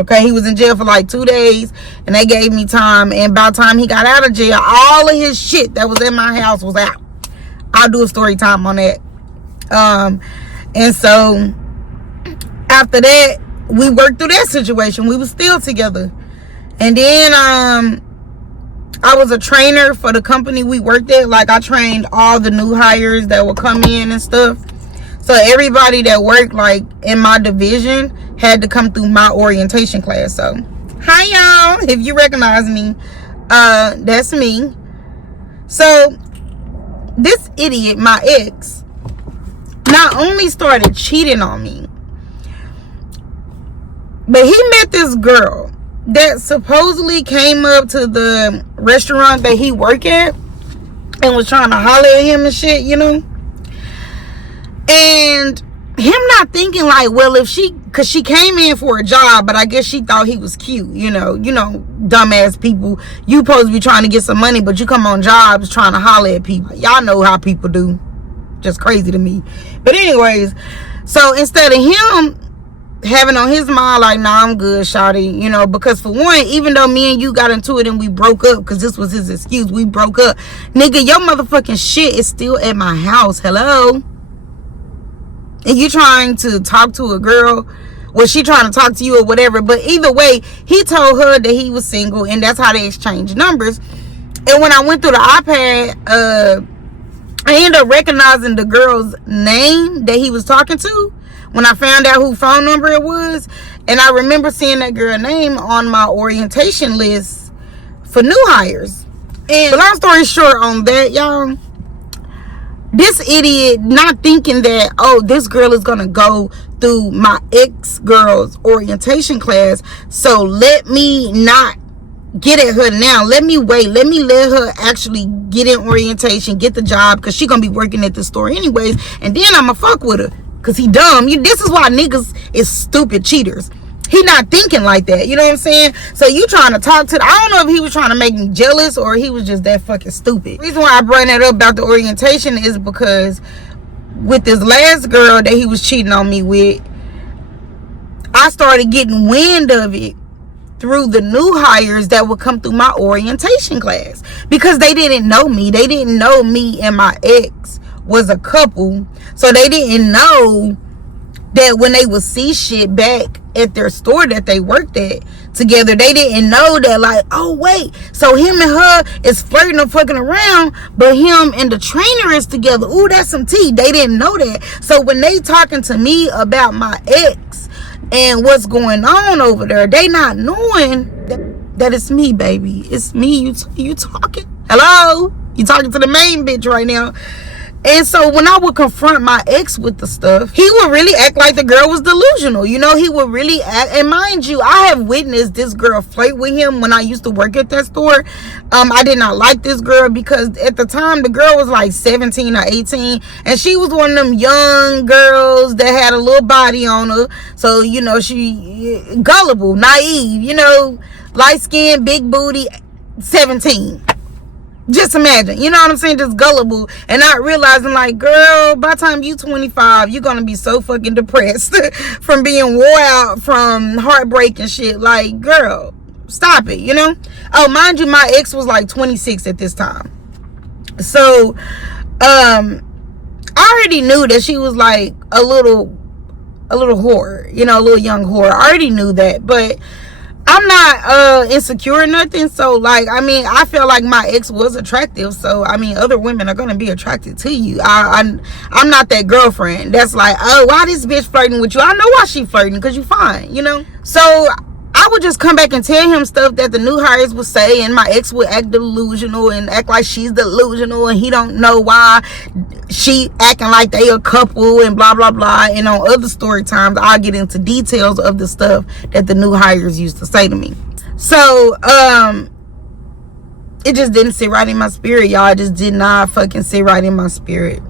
Okay, he was in jail for like 2 days, and they gave me time. And by the time he got out of jail, all of his shit that was in my house was out. I'll do a story time on that. And so after that, we worked through that situation. We were still together. And then I was a trainer for the company we worked at. Like, I trained all the new hires that would come in and stuff. So everybody that worked like in my division had to come through my orientation class. So hi y'all, if you recognize me, that's me. So this idiot, my ex, not only started cheating on me, but he met this girl that supposedly came up to the restaurant that he worked at and was trying to holler at him and shit, you know. And him not thinking like, well, if she, because she came in for a job, but I guess she thought he was cute, you know, dumbass people. You supposed to be trying to get some money, but you come on jobs trying to holler at people. Y'all know how people do. Just crazy to me. But anyways, so instead of him having on his mind like, nah, I'm good, shawty, you know, because for one, even though me and you got into it and we broke up, because this was his excuse, we broke up, nigga, your motherfucking shit is still at my house. Hello? And you trying to talk to a girl, well, she trying to talk to you or whatever, but either way, he told her that he was single, and that's how they exchanged numbers. And when I went through the iPad, I ended up recognizing the girl's name that he was talking to when I found out who phone number it was. And I remember seeing that girl name on my orientation list for new hires. And long story short on that, y'all, this idiot not thinking that, oh, this girl is gonna go through my ex-girl's orientation class, so let me not get at her now. Let me wait. Let me let her actually get in orientation, get the job, because she gonna be working at the store anyways, and then I'ma fuck with her, because he dumb. This is why niggas is stupid cheaters. He not thinking like that, you know what I'm saying? So you trying to talk to I don't know if he was trying to make me jealous or he was just that fucking stupid. The reason why I brought that up about the orientation is because with this last girl that he was cheating on me with, I started getting wind of it through the new hires that would come through my orientation class, because they didn't know me. They didn't know me and my ex was a couple, so they didn't know that when they would see shit back at their store that they worked at together, they didn't know that, like, oh wait, so him and her is flirting or fucking around, but him and the trainer is together. Ooh, that's some tea. They didn't know that. So when they talking to me about my ex and what's going on over there, they not knowing that it's me, baby. It's me. You talking. Hello? You talking to the main bitch right now. And so when I would confront my ex with the stuff, he would really act like the girl was delusional. You know, he would really act. And mind you, I have witnessed this girl flirt with him when I used to work at that store. I did not like this girl because at the time the girl was like 17 or 18. And she was one of them young girls that had a little body on her. So, you know, she gullible, naive, you know, light skin, big booty, 17. Just imagine, you know what I'm saying? Just gullible and not realizing, like, girl, by the time you 25, you're gonna be so fucking depressed from being wore out from heartbreak and shit. Like, girl, stop it, you know? Oh, mind you, my ex was like 26 at this time. So, I already knew that she was like a little whore, you know, a little young whore. I already knew that, but I'm not insecure or nothing. So, like, I mean, I feel like my ex was attractive. So, I mean, other women are gonna be attracted to you. I'm not that girlfriend that's like, oh, why this bitch flirting with you? I know why she flirting, because you fine, you know? So I would just come back and tell him stuff that the new hires would say, and my ex would act delusional and act like she's delusional, and he don't know why she acting like they a couple and blah blah blah. And on other story times, I'll get into details of the stuff that the new hires used to say to me. So it just didn't sit right in my spirit, y'all. It just did not fucking sit right in my spirit.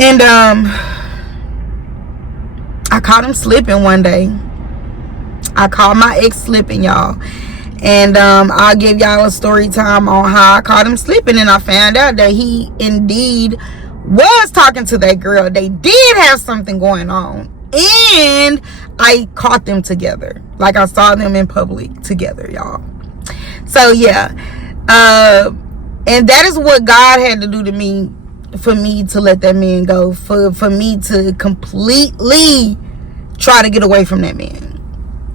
And I caught him slipping one day. I caught my ex slipping, y'all. And I'll give y'all a story time on how I caught him slipping. And I found out that he indeed was talking to that girl. They did have something going on. And I caught them together. Like, I saw them in public together, y'all. So, yeah. And that is what God had to do to me, for me to let that man go. For me to completely try to get away from that man.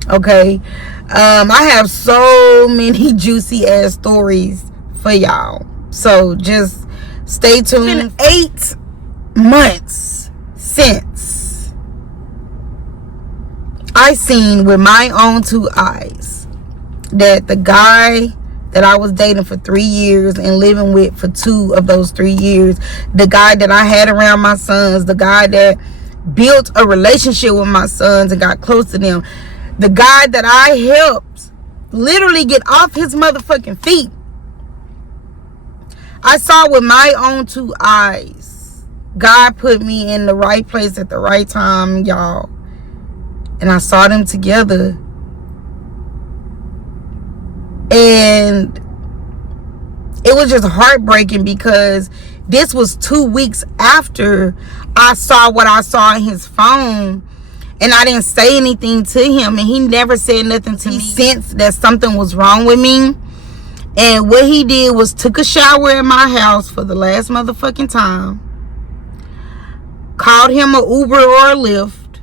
Okay? I have so many juicy ass stories for y'all. So, just stay tuned. It's been 8 months since I seen with my own 2 eyes that the guy that I was dating for 3 years and living with for 2 of those 3 years, the guy that I had around my sons, the guy that built a relationship with my sons and got close to them, the guy that I helped literally get off his motherfucking feet, I saw with my own 2 eyes. God put me in the right place at the right time, y'all. And I saw them together. And it was just heartbreaking because this was 2 weeks after I saw what I saw on his phone. And I didn't say anything to him. And he never said nothing to me. He sensed that something was wrong with me. And what he did was took a shower in my house for the last motherfucking time. Called him an Uber or a Lyft.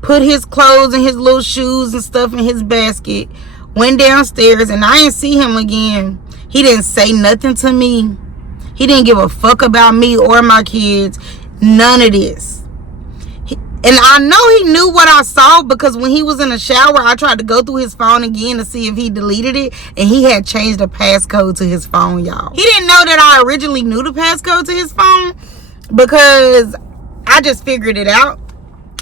Put his clothes and his little shoes and stuff in his basket. Went downstairs, and I didn't see him again. He didn't say nothing to me. He didn't give a fuck about me or my kids. None of this. And I know he knew what I saw, because when he was in the shower, I tried to go through his phone again to see if he deleted it, and he had changed the passcode to his phone, y'all. He didn't know that I originally knew the passcode to his phone, because I just figured it out.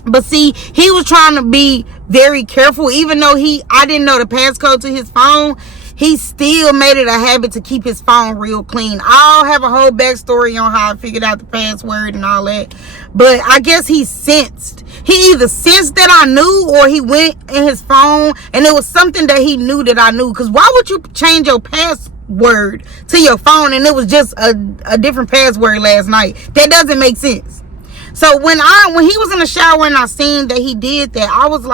But see, he was trying to be very careful. Even though I didn't know the passcode to his phone, he still made it a habit to keep his phone real clean. I'll have a whole backstory on how I figured out the password and all that. But I guess he either sensed that I knew, or he went in his phone and it was something that he knew that I knew. Because why would you change your password to your phone and it was just a different password last night? That doesn't make sense. So when he was in the shower and I seen that he did that, I was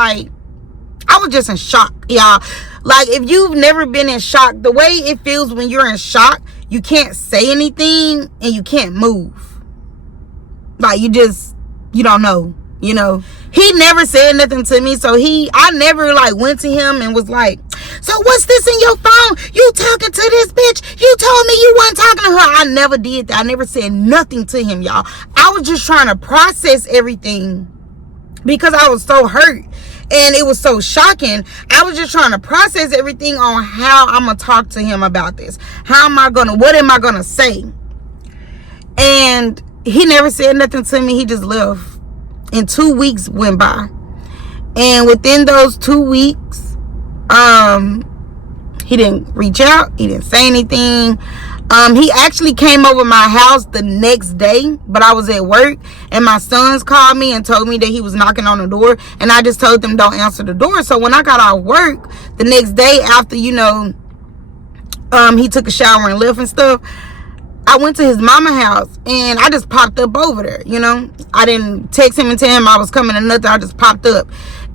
just in shock, y'all. Like, if you've never been in shock, the way it feels when you're in shock, you can't say anything and you can't move. Like, you don't know, you know. He never said nothing to me, so I never like went to him and was like, so what's this in your phone? You talking to this bitch? You told me you weren't talking to her. I never did that. I never said nothing to him, y'all. I was just trying to process everything because I was so hurt and it was so shocking. I was just trying to process everything on how I'm going to talk to him about this. What am I going to say? And he never said nothing to me. He just left. And 2 weeks went by. And within those 2 weeks, he didn't reach out. He didn't say anything. He actually came over my house the next day, but I was at work, and my sons called me and told me that he was knocking on the door, and I just told them don't answer the door. So when I got out of work the next day after, he took a shower and left and stuff, I went to his mama house and I just popped up over there, I didn't text him and tell him I was coming or nothing. I just popped up,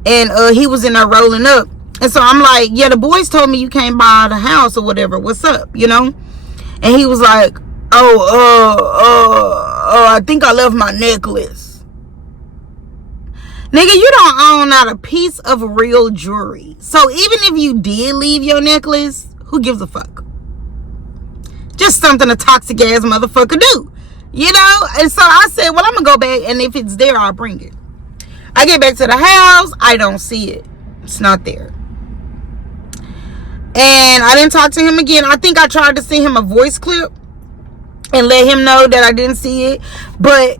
and he was in there rolling up. And so I'm like, yeah, the boys told me you came by the house or whatever. What's up, And he was like, I think I left my necklace. Nigga, you don't own not a piece of real jewelry. So even if you did leave your necklace, who gives a fuck? Just something a toxic ass motherfucker do. And so I said, well, I'm gonna go back, and if it's there, I'll bring it. I get back to the house, I don't see it. It's not there. And I didn't talk to him again. I think I tried to send him a voice clip and let him know that I didn't see it. But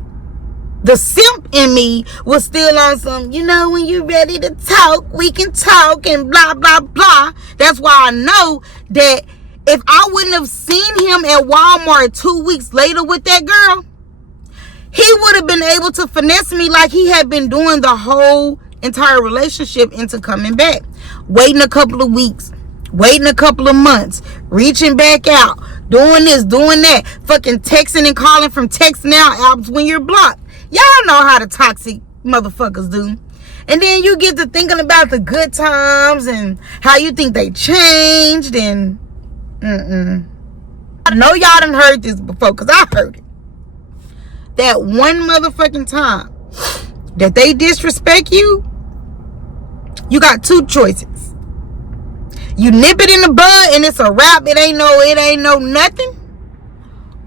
the simp in me was still on some, when you're ready to talk, we can talk and blah, blah, blah. That's why I know that if I wouldn't have seen him at Walmart 2 weeks later with that girl, he would have been able to finesse me like he had been doing the whole entire relationship into coming back. Waiting a couple of weeks. Waiting a couple of months. Reaching back out. Doing this, doing that. Fucking texting and calling from text now apps when you're blocked. Y'all know how the toxic motherfuckers do. And then you get to thinking about the good times and how you think they changed. And I know y'all done heard this before, because I heard it. That one motherfucking time that they disrespect you, you got two choices. You nip it in the bud and it's a wrap. It ain't no nothing.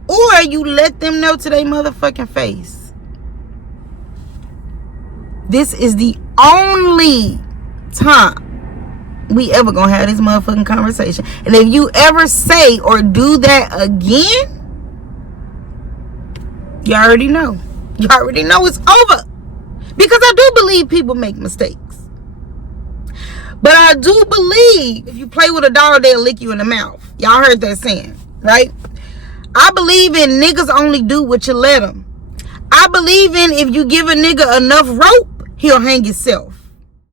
Or you let them know to their motherfucking face. This is the only time we ever gonna have this motherfucking conversation. And if you ever say or do that again, you already know. You already know it's over. Because I do believe people make mistakes. But I do believe if you play with a dog, they'll lick you in the mouth. Y'all heard that saying, right? I believe in niggas only do what you let them. I believe in if you give a nigga enough rope, he'll hang himself.